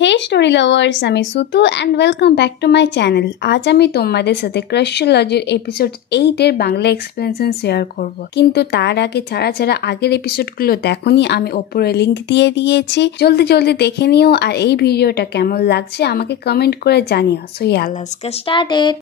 হে story lovers, আমি Sutu and welcome back to my channel. আজ আমি তোমাদের সাথে ক্রাশোলজির এপিসোড 8 এর বাংলা এক্সপ্লেনেশন শেয়ার করব। কিন্তু তার আগে যারা আগের এপিসোডগুলো দেখোনি, আমি ওপরে লিংক দিয়ে দিয়েছি, জলদি দেখে নিও। আর এই ভিডিওটা কেমন লাগছে আমাকে কমেন্ট করে জানিও। So let's get started.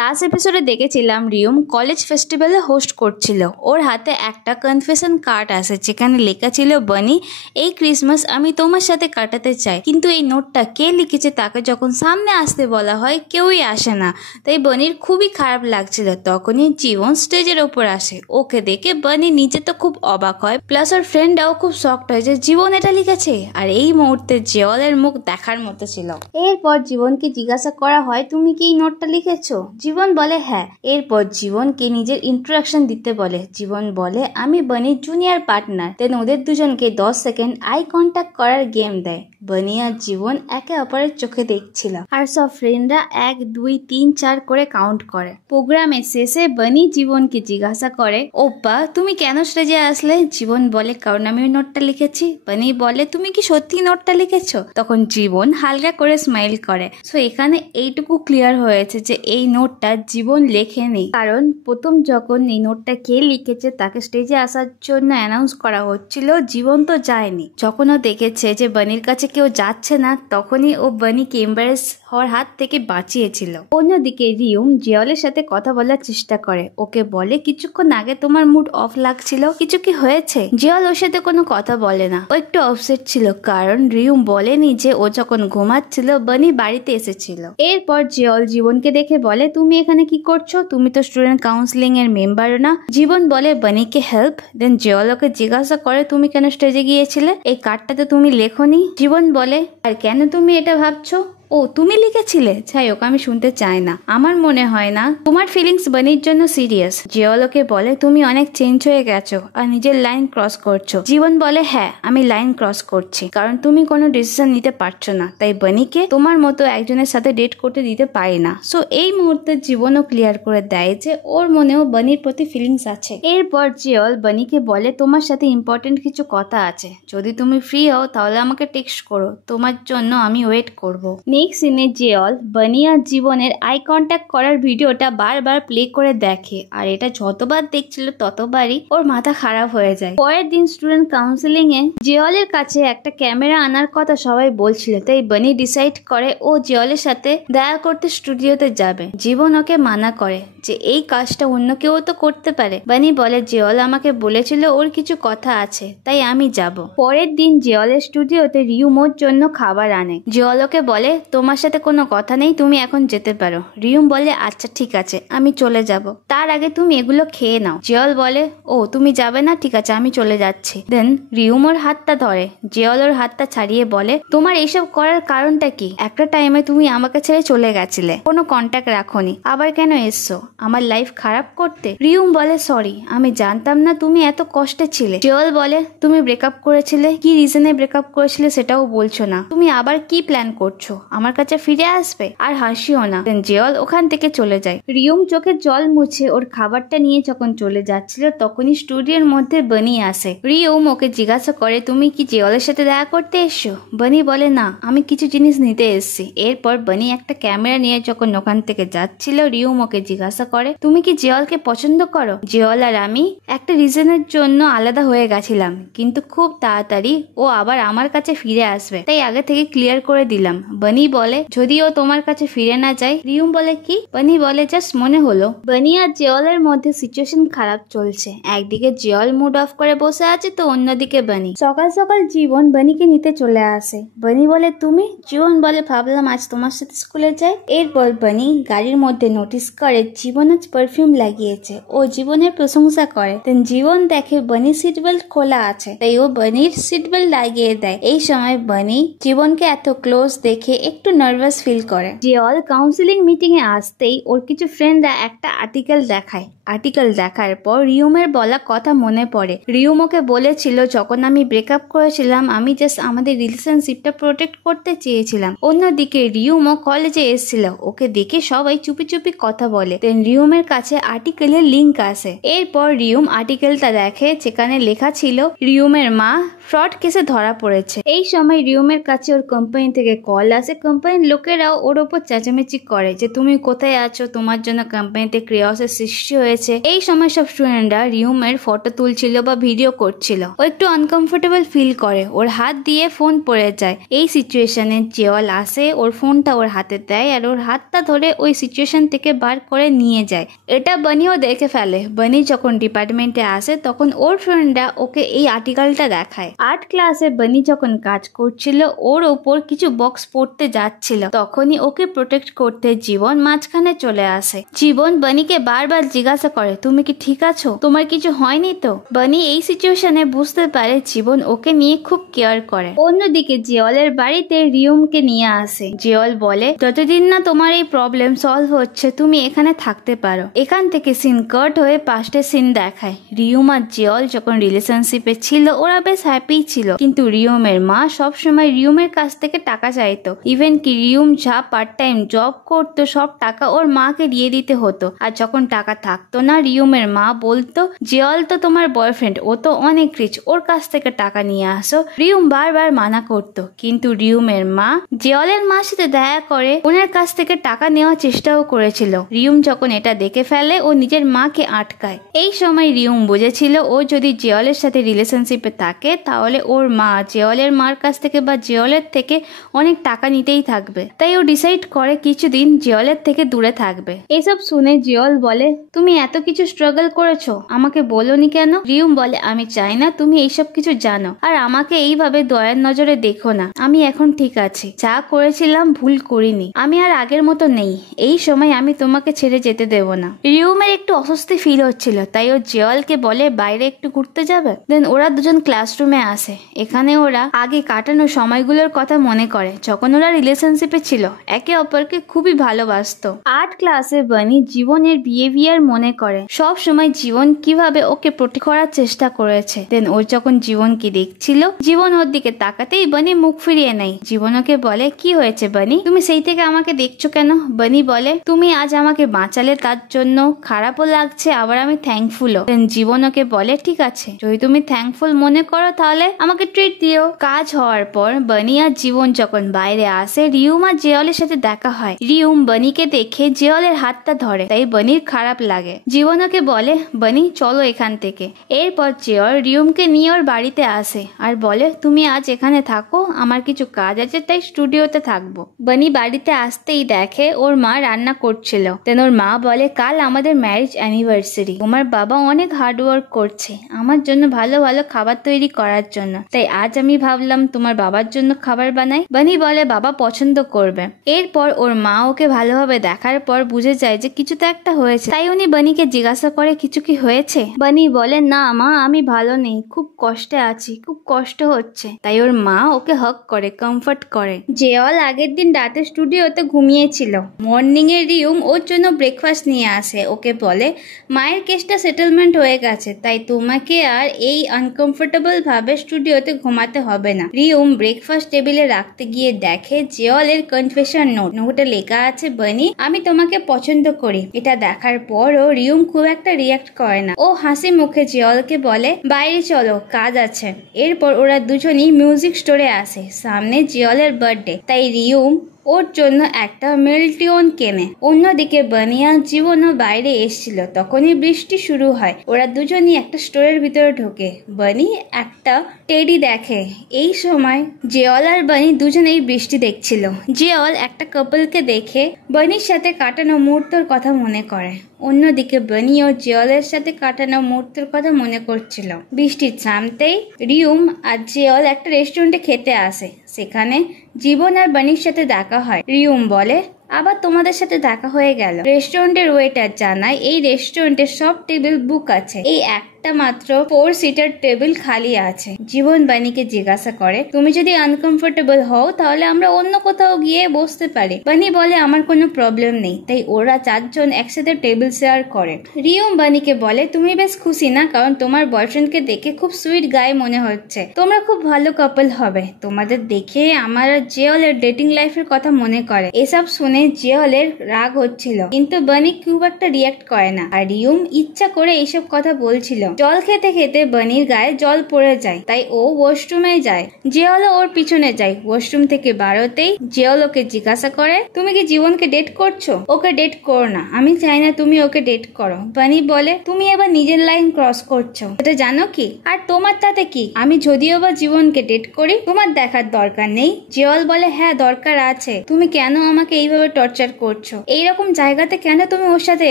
Last এপিসোডে দেখেছিলাম রিউম কলেজ ফেস্টিভ্যালে হোস্ট করছিল। ওর হাতে একটা কনফেশন কার্ড আসে যেখানে লেখা ছিল, বানি এই ক্রিসমাস আমি তোমার সাথে কাটাতে চাই। কিন্তু এই নোটটা কে লিখেছে তাকে যখন সামনে আসতে বলা হয় কেউই আসে না। তাই বানির খুবই খারাপ লাগছিল। তখনই জীবন স্টেজের ওপর আসে। ওকে দেখে বানি নিজে তো খুব অবাক হয়, প্লাস ওর ফ্রেন্ডরাও খুব শকড হয় যে জীবন এটা লিখেছে। আর এই মুহূর্তে জিওলের মুখ দেখার মতো ছিল। এরপর জীবনকে জিজ্ঞাসা করা হয়, তুমি কি এই নোটটা লিখেছো? জীবন বলে হ্যাঁ। এরপর জীবনকে নিজের ইন্ট্রোডাকশন দিতে বলে। জীবন বলে আমি বানির জুনিয়র পার্টনার। দেন ওদের দুজনকে 10 সেকেন্ড আই কন্ট্যাক্ট করার গেম দেয়। বানি আর জীবন একে অপরের চোখে দেখছিল, আর সব ফ্রেন্ডরা 1, 2, 3, 4 করে কাউন্ট করে। প্রোগ্রামের শেষে বানি জীবনকে জিজ্ঞাসা করে, ওপ্পা তুমি কেন স্টেজে আসলে? জীবন বলে কারণ আমি ওই নোটটা লিখেছি। বানি বলে তুমি কি সত্যি নোটটা লিখেছো? তখন জীবন হালকা করে স্মাইল করে। সো এখানে এইটুকু ক্লিয়ার হয়েছে যে এই নোটটা জীবন লেখেনি, কারণ প্রথম যখন এই নোটটা কে লিখেছে তাকে স্টেজে আসার জন্য অ্যানাউন্স করা হচ্ছিল, জীবন তো যায়নি। যখন ও দেখেছে যে বানির কাছে কেউ যাচ্ছে না, তখনই ও বানিকে এম্বারেস হওয়ার হাত থেকে বাঁচিয়েছিল। অন্যদিকে রিউম জিওলের সাথে কথা বলার চেষ্টা করে। ওকে বলে কিছুক্ষণ আগে তোমার মুড অফ লাগছিল, কিছু কি হয়েছে? জিওল ওর সাথে কোনো কথা বলে না। ও একটু আপসেট ছিল, কারণ রিউম বলেনি যে ও যখন ঘুমাচ্ছিল বানি বাড়িতে এসেছিল। এরপর জিওল জীবনকে দেখে বলে, তুমি এখানে কি করছো? তুমি তো স্টুডেন্ট কাউন্সিলিং এর মেম্বার না। জীবন বলে বানিকে হেল্প। দেন জিওল ওকে জিজ্ঞাসা করে, তুমি কেন স্টেজে গিয়েছিলে? এই কার্ডটাতে তুমি লেখোনি। জীবন বলে, আর কেন তুমি এটা ভাবছো? ও তুমি লিখেছিলে? যাই হোক, আমি শুনতে চাই না। আমার মনে হয় না তোমার ফিলিংস বানির জন্য সিরিয়াস। জিওলকে বলে, তুমি অনেক চেঞ্জ হয়ে গেছো আর নিজের লাইন ক্রস করছো। জীবন বলে, হ্যাঁ আমি লাইন ক্রস করছি, কারণ তুমি কোনো ডিসিশন নিতে পারছো না, তাই বানিকে তোমার মতো একজনের সাথে ডেট করতে দিতে পারি না। সো এই মুহূর্তে জীবনও ক্লিয়ার করে দেয় যে ওর মনেও বানির প্রতি ফিলিংস আছে। এরপর জিওল বানিকে বলে, তোমার সাথে ইম্পর্টেন্ট কিছু কথা আছে, যদি তুমি ফ্রি হও তাহলে আমাকে টেক্সট করো, তোমার জন্য আমি ওয়েট করবো। নেক্সট সিনে জিওল বানি আর জীবনের আই কন্ট্যাক্ট করার ভিডিওটা বারবার প্লে করে দেখে, আর এটা যতবার দেখছিল ততবারই ওর মাথা খারাপ হয়ে যায়। পরের দিন স্টুডেন্ট কাউন্সিলিং এ জিওলের কাছে একটা ক্যামেরা আনার কথা সবাই বলছিল, তাই বানি ডিসাইড করে ও জিওলের সাথে দেখা করতে স্টুডিওতে যাবে। জীবন ওকে মানা করে যে এই কাজটা অন্য কেউ তো করতে পারে। বানি বলে, জিওল আমাকে বলেছিল ওর কিছু কথা আছে, তাই আমি যাব। পরের দিন জিওলের স্টুডিওতে রিউম ওর জন্য খাবার আনে। জিওল ওকে বলে, তোমার সাথে কোনো কথা নেই, তুমি এখন যেতে পারো। রিউম বলে, আচ্ছা ঠিক আছে আমি চলে যাব, তার আগে তুমি এগুলো খেয়ে নাও। জিওল বলে, ও তুমি যাবে না? ঠিক আছে আমি চলে যাচ্ছি। দেন রিউম ওর হাতটা ধরে। জিওল ওর হাতটা ছাড়িয়ে বলে, তোমার এইসব করার কারণটা কি? একটা টাইমে তুমি আমাকে ছেড়ে চলে গেছিলে, কোনো কন্ট্যাক্ট রাখোনি, আবার কেন এসছো আমার লাইফ খারাপ করতে? রিউম বলে, সরি আমি জানতাম না তুমি এত কষ্টে ছিলে। জিওল বলে, তুমি ব্রেকআপ করেছিলে, কি রিজনে ব্রেকআপ করেছিলে সেটাও বলছো না, তুমি আবার কি প্ল্যান করছো? আমার কাছে ফিরে আসবে? আর হাসিও না। জিওল ওখান থেকে চলে যায়। রিউম চোখে জল মুছে ওর খাবারটা নিয়ে যখন চলে যাচ্ছিল, তখনই স্টুডিওর মধ্যে বানি আসে। রিউম ওকে জিজ্ঞাসা করে, তুমি কি জিওলের সাথে দেখা করতে এসছো? বানি বলে, না আমি কিছু জিনিস নিতে এসেছি। এরপর বানি একটা ক্যামেরা নিয়ে যখন ওখান থেকে যাচ্ছিল, রিউম ওকে জিজ্ঞাসা করে, তুমি কি জিওলকে পছন্দ করো? জিওল আর আমি একটা রিজনের জন্য আলাদা হয়ে গেছিলাম, কিন্তু খুব তাড়াতাড়ি ও আবার আমার কাছে ফিরে আসবে, তাই আগে থেকে ক্লিয়ার করে দিলাম। বানি বলে, যদি ও তোমার কাছে ফিরে না যায়? রিউম বলে, কি? বানি বলে, জাস্ট মনে হলো। বানি আর জিওলের মধ্যে সিচুয়েশন খারাপ চলছে। একদিকে জিওল মুড অফ করে বসে আছে, তো অন্যদিকে বানি। সকাল সকাল জীবন বানিকে নিতে চলে আসে। বানি বলে, তুমি? জীবন বলে, ভাবলাম আজ তোমার সাথে স্কুলে যাই। এরপর বানি গাড়ির মধ্যে নোটিস করে জীবন আজ পারফিউম লাগিয়েছে। ও জীবনের প্রশংসা করে। দেন জীবন দেখে বানির সিট বেল্ট খোলা আছে, তাই ও বানির সিট বেল্ট লাগিয়ে দেয়। এই সময় বানি জীবনকে এত ক্লোজ দেখে একটু নার্ভাস ফিল করে। জিওল কাউন্সিলিং মিটিং এ আসতেই ওর কিছু ফ্রেন্ডরা একটা আর্টিকেল দেখায়, আর্টিকেল দেখার পর রিউমের বলা কথা মনে পড়ে। রিউম ওকে বলেছিল যখন আমি ব্রেকআপ করেছিলাম আমি জাস্ট আমাদের রিলেশনশিপটা প্রোটেক্ট করতে চেয়েছিলাম। অন্যদিকে রিউমও কলেজে এসেছিল, ওকে দেখে সবাই চুপি চুপি কথা বলে। দেন রিউমের কাছে আর্টিকেলের লিঙ্ক আসে। এরপর রিউম আর্টিকেলটা দেখে যেখানে লেখা ছিল রিউমের মা ফ্রড কেসে ধরা পড়েছে। এই সময় রিউমের কাছে ওর কোম্পানি থেকে কল আসে। কোম্পানির লোকেরাও ওর ওপর চেঁচামেচি করে যে তুমি কোথায় আছো, তোমার জন্য কোম্পানিতে ক্রিয়াসের সৃষ্টি হয়েছে। এই সময় সব স্টুডেন্টরা রিউমের ফটো তুলছিল বা ভিডিও করছিল। ও একটু আনকমফোর্টেবল ফিল করে, ওর হাত দিয়ে ফোন পড়ে যায়। এই সিচুয়েশনে জেওয়াল আসে, ওর ফোনটা ওর হাতে দেয় আর ওর হাতটা ধরে ওই সিচুয়েশন থেকে বার করে নিয়ে যায়। এটা বানিও দেখে ফেলে। বানি যখন ডিপার্টমেন্টে আসে তখন ওর ফ্রেন্ডরা ওকে এই আর্টিকেলটা দেখায়। আর্ট ক্লাসে বানি যখন কাজ করছিল ওর ওপর কিছু বক্স পড়তে যাচ্ছিল, তখনই ওকে প্রোটেক্ট করতে জীবন মাঝখানে চলে আসে। জীবন বানিকে বারবার জিজ্ঞাসা করে তুমি কি ঠিক আছো, তোমার কিছু হয়নি তো? বানি এই সিচুয়েশনে বুঝতে পারে জীবন ওকে নিয়ে খুব কেয়ার করে। অন্যদিকে জিওলের বাড়িতে রিউমকে নিয়ে আসে। জিওল বলে যতদিন না তোমার এই প্রবলেম সলভ হচ্ছে তুমি এখানে থাকতে পারো। এখান থেকে সিন কাট হয়ে পাস্টের সিন দেখায়। রিউম আর জিওল যখন রিলেশনশিপে ছিল ওরা বেশ হ্যাপি ছিল, কিন্তু রিউমের মা সবসময় রিউমের কাছ থেকে টাকা চাইতো। ইভেন কি রিউম যা পার্ট টাইম জব করতো সব টাকা ওর মাকে দিয়ে দিতে হতো। আর যখন টাকা থাকতো না রিউমের মা বলতো জিওল তো তোমার বয়ফ্রেন্ড, ও তো অনেক রিচ, ওর কাছ থেকে টাকা নিয়ে আসো। রিউম বারবার মানা করতো, কিন্তু রিউমের মা জিওলের মার সাথে দেখা করে ওনার কাছ থেকে টাকা নেওয়ার চেষ্টাও করেছিল। রিউম যখন এটা দেখে ফেলে ও নিজের মাকে আটকায়। এই সময় রিউম বুঝেছিল ও যদি জিওলের সাথে রিলেশনশিপে থাকে তাহলে ওর মা জিওলের মার কাছ থেকে বা জিওলের থেকে অনেক টাকা নিতেই থাকবে। তাই ও ডিসাইড করে কিছুদিন জিওলের থেকে দূরে থাকবে। এসব শুনে জিওল বলে তুমি এত কিছু স্ট্রাগল করেছো, আমাকে বলোনি কেন? রিউম বলে আমি চাই না তুমি এইসব কিছু জানো, আর আমাকে এইভাবে দয়ার নজরে দেখো না। আমি এখন ঠিক আছি, যা করেছিলাম ভুল করিনি, আমি আর আগের মতো নেই। এই সময় আমি তোমাকে ছেড়ে যেতে দেব না। রিউমের একটু অস্বস্তি ফিল হচ্ছিল, তাই ও জিওলকে বলে বাইরে একটু ঘুরতে যাবে। দেন ওরা দুজন ক্লাসরুমে আসে। এখানে ওরা আগে কাটানো সময়গুলোর কথা মনে করে যখন ওরা রিলেশনশিপে ছিল, একে অপরকে খুবই ভালোবাসতো। আর্ট ক্লাসে বানি জীবনের বিহেভিয়ার মনে করে, সব সময় জীবন কিভাবে ওকে প্রোটেক্ট করার চেষ্টা করেছে। দেন ও যখন জীবনকে দেখছিল জীবন ওর দিকে তাকাতেই বানি মুখ ফিরিয়ে নেয়। জীবন ওকে বলে কি হয়েছে বানি, তুমি সেই থেকে আমাকে দেখছো কেন? বানি বলে তুমি আজ আমাকে বাঁচালে তার জন্য খারাপও লাগছে, আবার আমি থ্যাঙ্কফুলও। দেন জীবন ওকে বলে ঠিক আছে, যদি তুমি থ্যাঙ্কফুল মনে করো তাহলে আমাকে ট্রিট দিও। কাজ হওয়ার পর বানি আর জীবন যখন বাইরে আসে রিউম আর জিওলের সাথে দেখা হয়। রিউম বানিকে দেখে জিওলের হাতটা ধরে, তাই বানির খারাপ লাগে। জীবন ওকে বলে বানি চলো এখান থেকে। এরপর জিওল রিউমকে নিয়ে ওর বাড়িতে আসে আর বলে তুমি আজ এখানে থাকো, আমার কিছু কাজ আছে তাই স্টুডিওতে থাকবো। বানি বাড়িতে আসতেই দেখে ওর মা রান্না করছিল। দেন ওর মা বলে কাল আমাদের ম্যারেজ অ্যানিভার্সারি, তোমার বাবা অনেক হার্ড ওয়ার্ক করছে আমার জন্য ভালো ভালো খাবার তৈরি করার জন্য, তাই আজ আমি ভাবলাম তোমার বাবার জন্য খাবার বানাই। বানি বলে বাবা পছন্দ করবে। এরপর ওর মা ওকে ভালোভাবে দেখার পর বুঝে যায় যে কিছু তো একটা হয়েছে, তাই উনি বানিকে জিজ্ঞাসা করে কিছু কি হয়েছে? বানি বলে না মা আমি ভালো নেই, খুব কষ্টে আছি, খুব কষ্ট হচ্ছে। তাই ওর মা ওকে হক করে, কমফর্ট করে। জিওল আগের দিন রাতে স্টুডিওতে ঘুমিয়েছিল। মর্নিং এ রিউম ওর জন্য ব্রেকফাস্ট নিয়ে আসে। ওকে বলে মায়ের কেসটা সেটেলমেন্ট হয়ে গেছে, তাই তোমাকে আর এই আনকমফোর্টেবল ভাবে স্টুডিওতে ঘুমাতে হবে না। রিউম ব্রেকফাস্ট টেবিলে রাখতে গিয়ে দেখে জিওলের কনফেশন নোট। নোটে লেখা আছে বানি আমি তোমাকে পছন্দ করি। এটা দেখার পরও রিউম খুব একটা রিয়াক্ট করে না। ও হাসি মুখে জিওলকে বলে বাইরে চলো কাজ আছে। এরপর ওরা দুজনই মিউজিক স্টোরে আসে। সামনে জিওলের বার্থডে, তাই রিউম ওর জন্য একটা মেলটিওন কেনে। অন্যদিকে বানিয়া জীবনও বাইরে এসেছিল, তখনই বৃষ্টি শুরু হয়। ওরা দুজনই একটা স্টোরের ভিতরে ঢোকে। বানি একটা টেডি দেখে। এই সময় জিওল আর বানি দুজনেই বৃষ্টি দেখছিল। জিওল একটা কাপলকে দেখে বানির সাথে কাটানো মুহূর্তের কথা মনে করে। অন্যদিকে বানি ও জিওলের সাথে কাটানো মুহূর্তের কথা মনে করছিল। বৃষ্টি থামতেই রিউম আর জিওল একটা রেস্টুরেন্টে খেতে আসে। সেখানে জীবন আর বানির সাথে দেখা হয়। রিউম বলে আবার তোমাদের সাথে দেখা হয়ে গেল। রেস্টুরেন্টের ওয়েটার জানায় এই রেস্টুরেন্টে সব টেবিল বুক আছে, এই একটা মাত্র 4 সিটার টেবিল খালি আছে। জীবন বানিকে জিজ্ঞাসা করে তুমি যদি আনকমফোর্টেবল হও তাহলে আমরা অন্য কোথাও গিয়ে বসতে পারি। বানি বলে আমার কোনো প্রবলেম নেই। তাই ওরা 4 জন একসাথে টেবিল শেয়ার করে। রিয়ম বানিকে বলে তুমি বেশ খুশি না, কারণ তোমার বয়ফ্রেন্ডকে দেখে খুব সুইট গাই মনে হচ্ছে, তোমরা খুব ভালো কাপল হবে। তোমাদের দেখে আমার জিওলের ডেটিং লাইফের কথা মনে করে। এসব শুনে জিওলের রাগ হচ্ছিল, কিন্তু বানি খুব একটা রিয়াক্ট করে না। আর রিয়ম ইচ্ছা করে এইসব কথা বলছিল। জল খেতে খেতে বানির গায়ে জল পড়ে যায়, তাই ও ওয়াশরুমে যায়। জিওল ওর পিছনে যায়। ওয়াশরুম থেকে বাড়োতেই জিওল ওকে জিজ্ঞাসা করে তুমি কি জীবনকে ডেট করছো? ওকে ডেট করো না, আমি চাই না তুমি ওকে ডেট করো। বানি বলে তুমি এবার নিজের লাইন ক্রস করছো, এটা জানো কি? আর তোমার তাতে কি? আমি যদিও বা জীবনকে ডেট করি, তোমার দেখার দরকার নেই। জিওল বলে হ্যাঁ দরকার আছে, তুমি কেন আমাকে এইভাবে টর্চার করছো? এইরকম জায়গাতে কেন তুমি ওর সাথে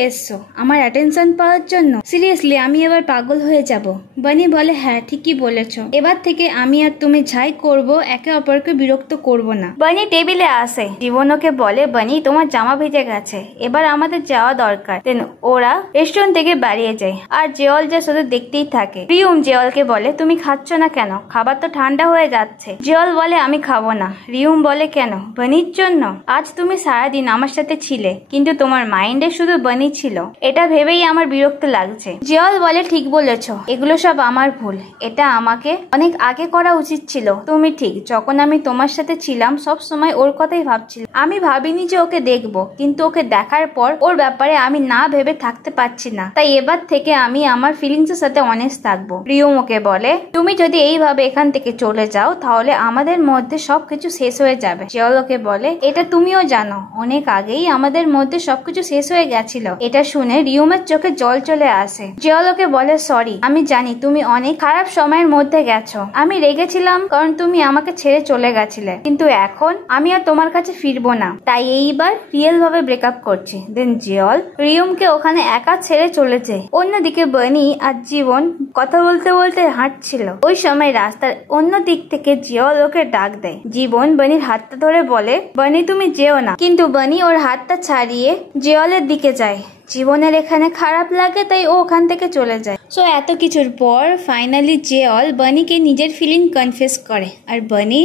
এসছো? আমার অ্যাটেনশন পাওয়ার জন্য? সিরিয়াসলি আমি এবার পাগল হয়ে যাব। বানি বলে হ্যাঁ ঠিকই বলেছো, এবার থেকে আমি আর তুমি যাই করব একে অপরকে বিরক্ত করব না। বানি টেবিলে আসে। জীবন ওকে বলে বানি তোমার জামা ভিজে গেছে, এবার আমাদের যাওয়া দরকার। দেন ওরা রেস্টুরেন্ট থেকে বেরিয়ে যায়। আর জিওল যে শুধু দেখতেই থাকে। রিয়ম জিওলকে বলে তুমি খাচ্ছ না কেন? খাবার তো ঠান্ডা হয়ে যাচ্ছে। জিওল বলে আমি খাবো না। রিয়ম বলে কেন? বানির জন্য। আজ তুমি সারাদিন আমার সাথে ছিলে, কিন্তু তোমার মাইন্ডে শুধু বানি ছিল, এটা ভেবেই আমার বিরক্ত লাগছে। জিওল বলে ঠিক বলেছো, এগুলো সব আমার ভুল, এটা আমাকে অনেক আগে করা উচিত ছিল। তুমি ঠিক, যখন আমি তোমার সাথে ছিলাম সব সময় ওর কথাই ভাবছিলাম। আমি ভাবিনি যে ওকে দেখবো, কিন্তু ওকে দেখার পর ওর ব্যাপারে আমি না ভেবে থাকতে পারছি না। তাই এবার থেকে আমি আমার ফিলিংস এর সাথে অনেস্ট থাকবো। রিয়ম ওকে বলে তুমি যদি এইভাবে এখান থেকে চলে যাও তাহলে আমাদের মধ্যে সবকিছু শেষ হয়ে যাবে। জিওল ওকে বলে এটা তুমিও জানো, অনেক আগেই আমাদের মধ্যে সবকিছু শেষ হয়ে গেছিল। এটা শুনে রিয়মের চোখে জল চলে আসে। জিওল ওকে বলে সরি, আমি জানি তুমি অনেক খারাপ সময়ের মধ্যে গেছো। আমি রেগেছিলাম কারণ তুমি আমাকে ছেড়ে চলে গেছিলে, কিন্তু এখন আমি আর তোমার কাছে ফিরবো না, তাই এইবার রিয়েল ভাবে ব্রেকআপ করছি। দেন জিওল রিয়মকে ওখানে একা ছেড়ে চলে যায়। অন্যদিকে বানি আর জীবন কথা বলতে বলতে হাঁটছিল। ওই সময় রাস্তার অন্য দিক থেকে জিওল ওকে ডাক দেয়। জীবন বানির হাতটা ধরে বলে বানি তুমি যেও না, কিন্তু বানি ওর হাতটা ছাড়িয়ে জিওলের দিকে যায়। জীবনের এখানে খারাপ লাগে, তাই ও ওখান থেকে চলে যায়। সো এত কিছুর পর ফাইনালি জিওল বানিকে নিজের ফিলিং কনফেস করে, আর বানি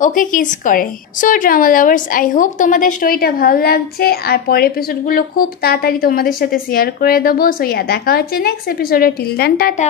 ওকে কিস করে। So drama lovers, I hope তোমাদের স্টোরিটা ভালো লাগছে, আর পরের এপিসোডগুলো খুব তাড়াতাড়ি তোমাদের সাথে শেয়ার করে দেবো। সো দেখা হচ্ছে নেক্সট এপিসোডে। Till then tata.